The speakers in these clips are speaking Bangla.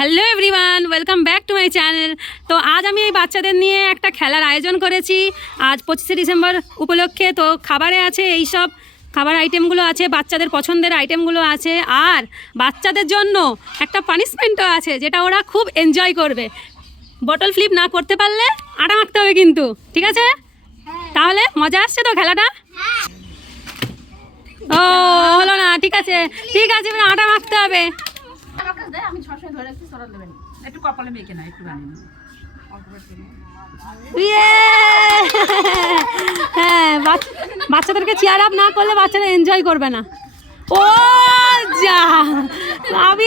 Hello everyone, welcome back to my channel. তো আজ আমি এই বাচ্চাদের নিয়ে একটা খেলার আয়োজন করেছি আজ 25শে ডিসেম্বর উপলক্ষে। তো খাবারে আছে এই সব খাবার আইটেমগুলো আছে, বাচ্চাদের পছন্দের আইটেমগুলো আছে, আর বাচ্চাদের জন্য একটা পানিশমেন্টও আছে যেটা ওরা খুব এনজয় করবে। বটল ফ্লিপ না করতে পারলে আটা মাখতে হবে কিন্তু, ঠিক আছে? তাহলে মজা আসছে তো খেলাটা? ও হলো না, ঠিক আছে ঠিক আছে, এবার আটা মাখতে হবে। আমি ছশো ধরে রাখছি, সরাল দেবেন একটু কপালে মেখে না, একটু বানিয়ে হ্যাঁ, বাচ্চাদেরকে চেয়ার আপ না করলে বাচ্চারা এনজয় করবে না। ও যা, আমি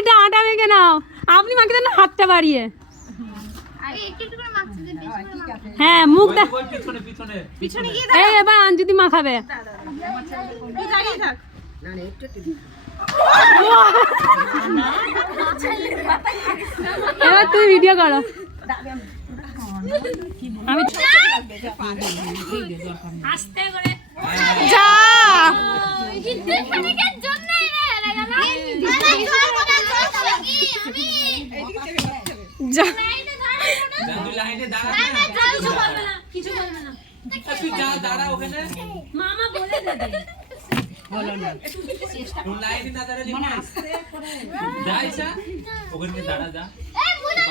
একটু আটা মেখে নাও, আপনি মাখে দেন না হাতটা বাড়িয়ে। হ্যাঁ মুখ দেখ, এই এবার আঞ্জুতি মাখাবে। এবার তুই ভিডিও করো, আমি আস্তে করে যা। কিছু বলবে না, মামা বলে দেবে। বলো না লাইনে না দাঁড়ালে মানে আস্তে করে যাইছা ওখানে দাঁড়া যা। এই বলে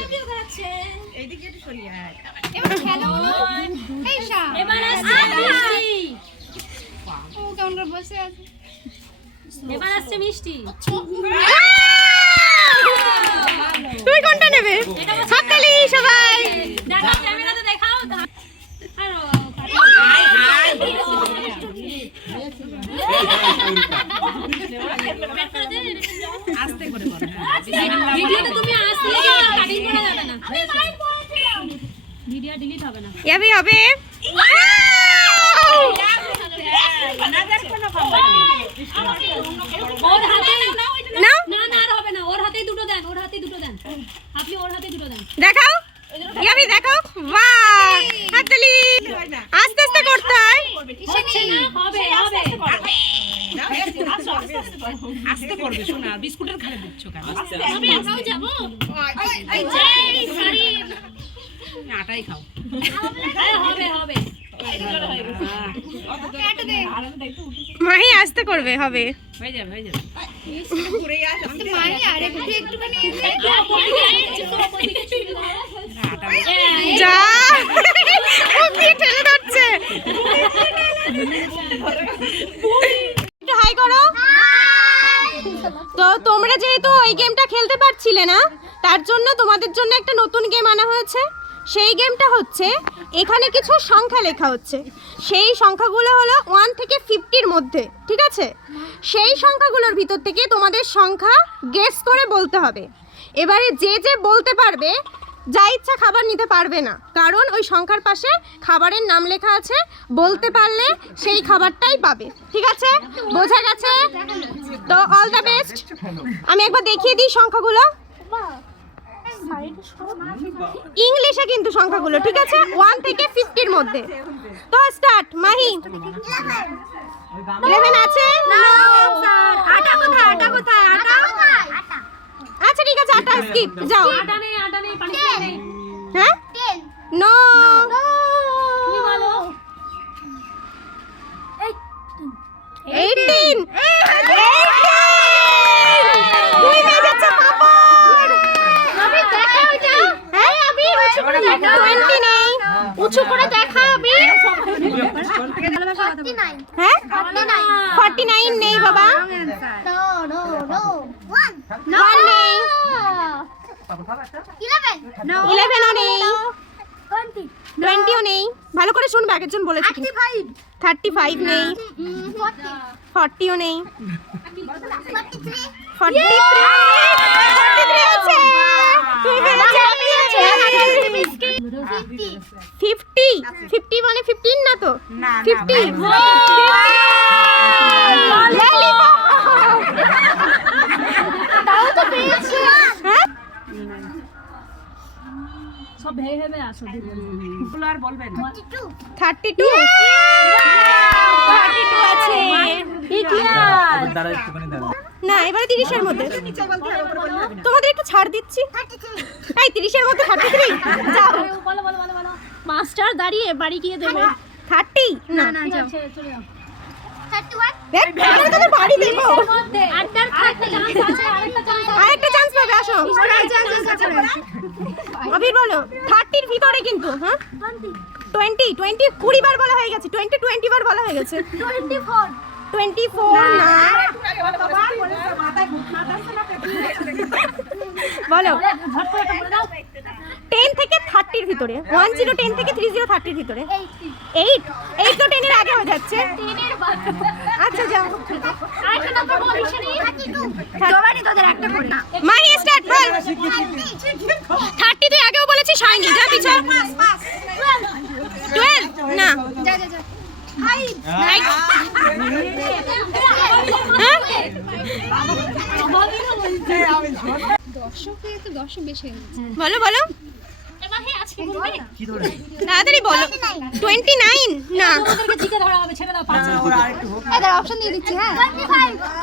ভিডিও করছে, এইদিকে একটু সরিয়ে আয়। এবার খেলো, এই শা এবার আসছে মিষ্টি। ও কেমন করে বসে আছে, এবার আসছে মিষ্টি। তুই কোনটা নেবে? হাততালি সবাই, দেখাও ক্যামেরাতে দেখাও। আরো আস্তে করে করো, ভিডিওতে তুমি আসলে কাটিং করা যাবে না, ভিডিও ডিলিট হবে না। ইয়াবি হবে ওর হাতে না না না আর হবে না, ওর হাতেই দুটো দেন, ওর হাতেই দুটো দেন, আপনি ওর হাতেই দুটো দেন। দেখাও ইয়াবি, দেখাও। বাহ, হাততালি। আস্তে আস্তে করতে হয়, হচ্ছে না, হবে হবে আস্তে করবে। শোনা বিস্কুটের খালে দিচ্ছ কেন? আমি আগাও যাব, এই যে সরি আটাই খাও। হবে হবে মাহি আস্তে করবে, হবে হয়ে যাবে হয়ে যাবে। মাহি আর একটু বানিয়ে যা, ওকে ঠেলে যাচ্ছে। একটু হাই করো। তো তোমরা যেহেতু ওই গেমটা খেলতে পারছিলে না, তার জন্য তোমাদের জন্য একটা নতুন গেম আনা হয়েছে। সেই গেমটা হচ্ছে, এখানে কিছু সংখ্যা লেখা হচ্ছে, সেই সংখ্যাগুলো হলো 1 থেকে 50-র মধ্যে, ঠিক আছে? সেই সংখ্যাগুলোর ভিতর থেকে তোমাদের সংখ্যা গেস করে বলতে হবে। এবারে যে যে বলতে পারবে, যা ইচ্ছা খাবার নিতে পারবে না, কারণ ওই সংখ্যার পাশে খাবারের নাম লেখা আছে। বলতে পারলে সেই খাবারটাই পাবে, ঠিক আছে? বোঝা গেছে? তো অল দ্য বেস্ট। আমি একবার দেখিয়ে দিই সংখ্যাগুলো, ইংলিশে কিন্তু সংখ্যাগুলো, ঠিক আছে? 1 থেকে 50-র মধ্যে। তো স্টার্ট। মাহি 11 আছে? আটা কোথায়? আটা কোথায়? আটা আচ্ছা ঠিক আছে, আটা স্কিপ, যাও। আটা নেই পানিশমেন্ট নেই। হ্যাঁ 10 নো, তুমি বলো 18 তুই নিয়ে যাচ্ছে পাপা। আমি দেখা ওটা, হ্যাঁ আমি উঁচু করে দেখা, 20 নেই, উঁচু করে দেখা। আমি 49 হ্যাঁ 49 49 নেই বাবা, no no no 1 1 নেই, 11 no 11ও নেই, 20 20ও নেই। ভালো করে শুনবে, আগের জন বলেছে। 35 নেই, 40 40ও নেই, 43 43 আছে। তুই বেরোচ্ছে, আমি আছে 50 50 মানে 15 না তো, 50 তাও তো পেয়েছি। হ্যাঁ সব ভেবে ভেবে আসো। এগুলো আর বলবেন 32 আছে। ইতিহাস না এবারে 30-এর মধ্যে তোমাদের একটু ছাড় দিচ্ছি। এই 30-এর মধ্যে 33 যাও। মাস্টার দাঁড়িয়ে বাড়ি গিয়ে দেবে 30 না না যাও 31 দেখ এবারে তোদের বাড়ি দেবো। আটটার থাকতে চান্স আছে আরেকটা চান্স পাবে, আসো। আবির বলো 30-র ভিতরে কিন্তু, হ্যাঁ 20 20 বার বলা হয়ে গেছে, 20 বার বলা হয়ে গেছে। 24 না বলো 10 থেকে 30-র ভিতরে, 10 10 থেকে 30 30-র ভিতরে। 8 তো 10-এর আগে হয়ে যাচ্ছে। আচ্ছা যাও আরেকটা নাম্বার বল ইশানি 32 তোদের একটা করে মাহি স্টার্ট বল। 30 তুই আগেও বলেছিস হয়নি, যা পিছা। 12 না যা যা যা বলো বলো এবার হে আজকে বলবি তাড়াতাড়ি বলো। 29 না এদের অপশন দিয়ে দিচ্ছি হ্যাঁ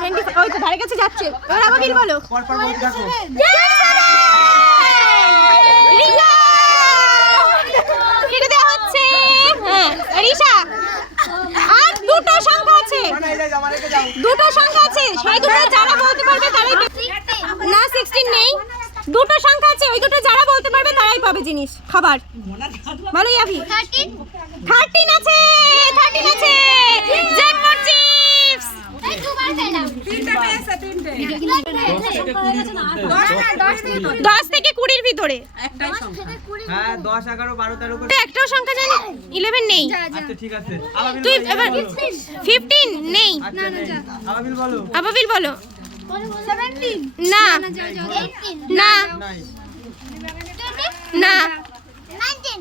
25 ওই তো ধারে কাছে যাচ্ছে। এবার আবির বলো। রিয়া কেটে দেওয়া হচ্ছে। হ্যাঁ রিশা আর দুটো সংখ্যা আছে, দুটো সংখ্যা আছে, সেই দুটো যারা বলতে পারবে তারাই না 16 নেই, দুটো সংখ্যা আছে, ওই দুটো যারা বলতে পারবে তারাই পাবে জিনিস খাবার। বলো ইয়াভি 13 আছে, 13 আছে জ্যাকপট চিপস। এই দুবার খেলাম 10 থেকে 20-র ভিতরে হ্যাঁ 10 11 12 13 করে একটাও সংখ্যা জানি 11 নেই। আচ্ছা ঠিক আছে তুই এবার 15 নেই। আচ্ছা আবাবিল বলো আবাবিল বলো 17 না 18 না নাই না 19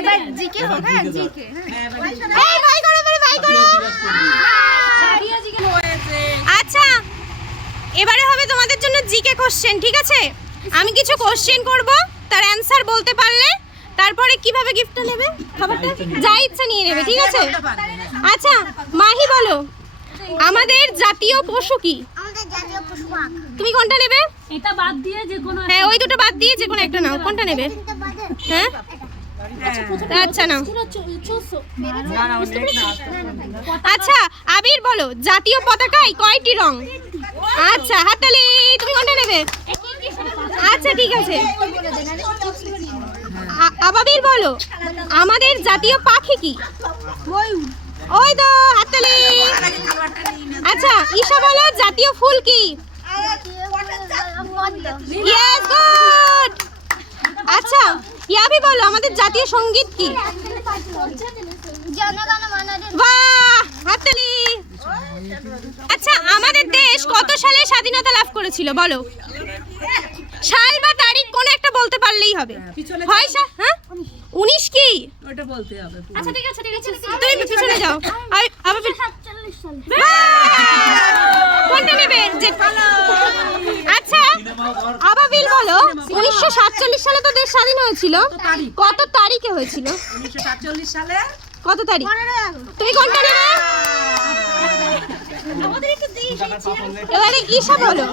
এবার জিকে হোক হ্যাঁ জিকে এই ভাই করো ভাই করো। আচ্ছা এবারে হবে তোমাদের জন্য জিকে কোশ্চেন, ঠিক আছে? আমি কিছু কোশ্চেন করব, তার অ্যানসার বলতে পারলে তারপরে কিভাবে গিফটটা নেবে, খাবারটা যা ইচ্ছা নিয়ে নেবে, ঠিক আছে? আচ্ছা মাহি বলো আমাদের জাতীয় পশু কি? আমাদের জাতীয় পশু বাঘ তুমি কোনটা নেবে? এটা বাদ দিয়ে যে কোনো হ্যাঁ ওই দুটো বাদ দিয়ে যে কোনো একটা নাও, কোনটা নেবে? হ্যাঁ আচ্ছা নাও। না না নেক্সট না আচ্ছা আবির বলো জাতীয় পতাকায় কয়টি রং? আচ্ছা হাততালি, তুমি কোনটা নেবে? আচ্ছা ঠিক আছে। আবাবির বলো আমাদের জাতীয় পাখি কি? ওই তো হাততালি। আচ্ছা ঈশা বলো জাতীয় ফুল কি? Yes good. আচ্ছা ইয়াবি বলো আমাদের জাতীয় সঙ্গীত কি? জনগণ মনদের বাহ হাততালি। আচ্ছা আমাদের দেশ কত সালে স্বাধীনতা লাভ করেছিল বলো? সাল বা তারিখ কোন একটা বলতে পারলেই হবে। হয় হ্যাঁ 19 কি? ওটা বলতে হবে আচ্ছা ঠিক আছে তুমি পিছনে যাও। আবার 47 সাল কোনটা নেবে? আচ্ছা আবাবিল বলো 1947 সালে তো দেশ স্বাধীন হয়েছিল, কত তারিখে হয়েছিল? 1947 সালে কত তারিখ? তুমি কোনটা নেবে? এবারে ঈশা বলো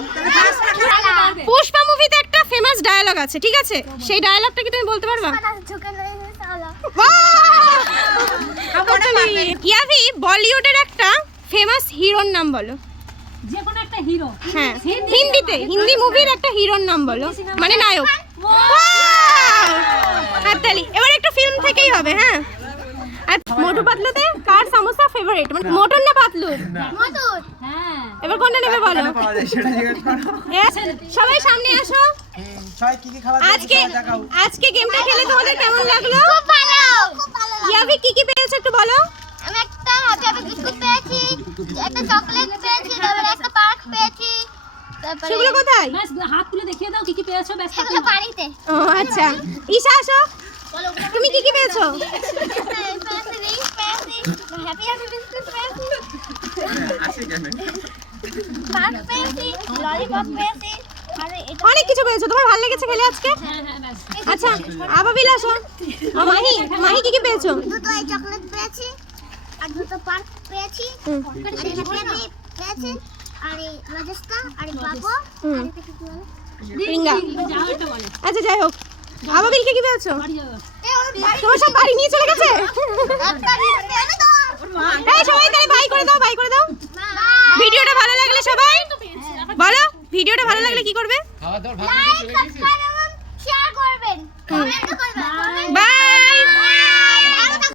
পুষ্পা মুভিতে একটা ফেমাস ডায়লগ আছে, ঠিক আছে? সেই ডায়লগটা কি তুমি বলতে পারবা? ঝুঁকে নেই সালা ইয়াভি বলিউডের একটা ফেমাস হিরোর নাম বলো। যে কোনো একটা হিরো। হ্যাঁ হিন্দিতে, হিন্দি মুভির একটা হিরোর নাম বলো, মানে নায়ক। হাততালি। এবার একটা ফিল্ম থেকেই হবে, হ্যাঁ? আচ্ছা মোটু পাতলুতে কার সমোসা ফেভারিট, মানে মোটর না পাতলু? মধুর হ্যাঁ এবার কোনটা নেবে বলো? পাওয়া যায় সেটা জিজ্ঞেস করো সবাই সামনে আসো। ছয় কি খাবার আজকে গেমটা খেলে তোমাদের কেমন লাগলো? খুব ভালো খুব ভালো ইয়াভি কি পেয়েছো একটু বলো। আমি একটা হাজার বিস্কুট পেয়েছি, একটা চকলেট পেয়েছি, তারপরে একটা পার্ক পেয়েছি, তারপরে সেগুলো কোথায়? ব্যাস হাত তুলে দেখিয়ে দাও কি কি পেয়েছো, ব্যাস সেগুলো বাড়িতে। ও আচ্ছা ঈশা আসো, তুমি কি পেয়েছো? হ্যাপি হ্যাপি বিস্কুট পেয়েছি, পার্ক পেয়েছি, ললিপপ পেয়েছি, আরে এটা অনেক কিছু পেয়েছো, তোমার ভালো লেগেছে খেলে আজকে? হ্যাঁ হ্যাঁ ব্যাস আচ্ছা আবাবিল আসো। ও মাহি কি পেয়েছো? দুটো চকলেট পেয়েছি, আর দুটো পার্ক পেয়েছি আর এই হ্যাপি পেয়েছি আর এই রাজস্থান আর এই বাবু আর এটা কি বলে রিঙ্গা। আচ্ছা যাই হোক, আবাবিলকে কি পেয়েছো? তোমার সব বাড়ি নিয়ে চলে গেছে। একটা পেয়ে দাও এই সবাই তাহলে বাই করে দাও, বাই করে দাও। ভিডিওটা ভালো লাগলে সবাই বলো, ভিডিওটা ভালো লাগলে কি করবে? লাইক সাবস্ক্রাইব এবং শেয়ার করবেন কমেন্ট করবেন বাই।